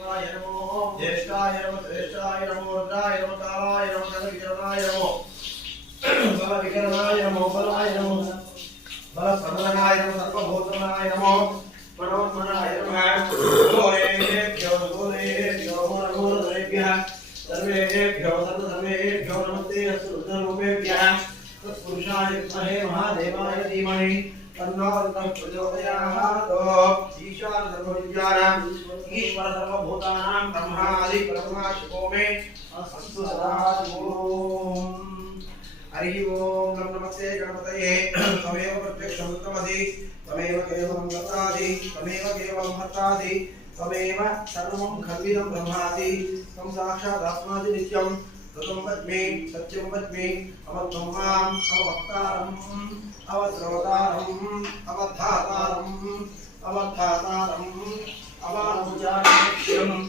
ज्येष्ठाय नमो श्रेष्ठाय नमो रुद्राय नमो कालाय नमो जगविकरणाय नमो बलविकरणाय नमो बलाय नमो बलप्रबलनाय नमो सर्वभूतनाय नमो मनोन्मनाय नमः गोरेभ्यो नमो नरेभ्यः सर्वेभ्यो सर्वधर्मेभ्यो नमस्ते अस्तु रुद्ररूपेभ्यः तत्पुरुषाय विद्महे महादेवाय धीमहि तन्नो प्रचोदयात्। ईशान सर्वविद्यानां ईश्वर सर्वभूतानां ब्रह्मादि परमाशिवो मे अस्तु सदा। ओम हरि ओम नमस्ते गणपतये। तमेव प्रत्यक्षं तमसि तमेव केवलं गतादि तमेव केवलं भर्तादि तमेव सर्वं खल्विदं ब्रह्मादि तं साक्षात् आत्मादि नित्यं ततं वच्मि सत्यं वच्मि अवत्तं माम् अवक्तारम् अवश्रोतारम् अवधातारम् अवधातारम् अवानुजानम्।